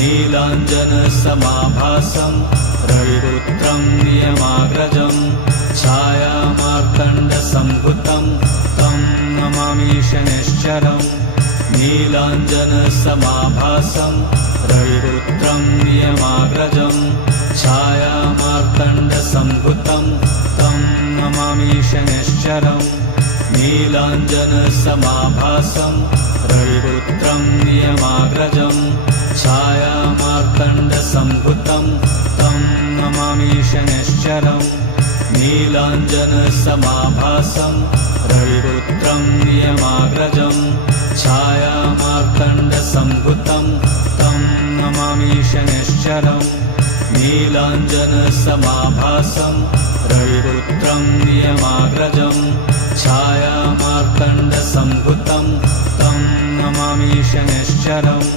नीलाञ्जनसमाभासं रविपुत्रं नियमाग्रजं छायामार्तण्डसम्भुतं तं नमामि शनैश्चरम् नीलाञ्जनसमाभासं रविपुत्रं नियमाग्रजं छायामार्तण्डसम्भुतं तं नमामि शनैश्चरम् नीलाञ्जनसमाभासं रविपुत्रं नियमाग्रजं छायामार्तण्डसम्भुतं तं नमामि शनैश्चरम् नीलाञ्जनसमाभासं रविपुत्रं नियमाग्रजं छायामार्तण्डसम्भुतं तं नमामि शनैश्चरम् नीलाञ्जनसमाभासं रविपुत्रं नियमाग्रजं छायामार्तण्डसम्भुतं तं नमामि शनैश्चरम्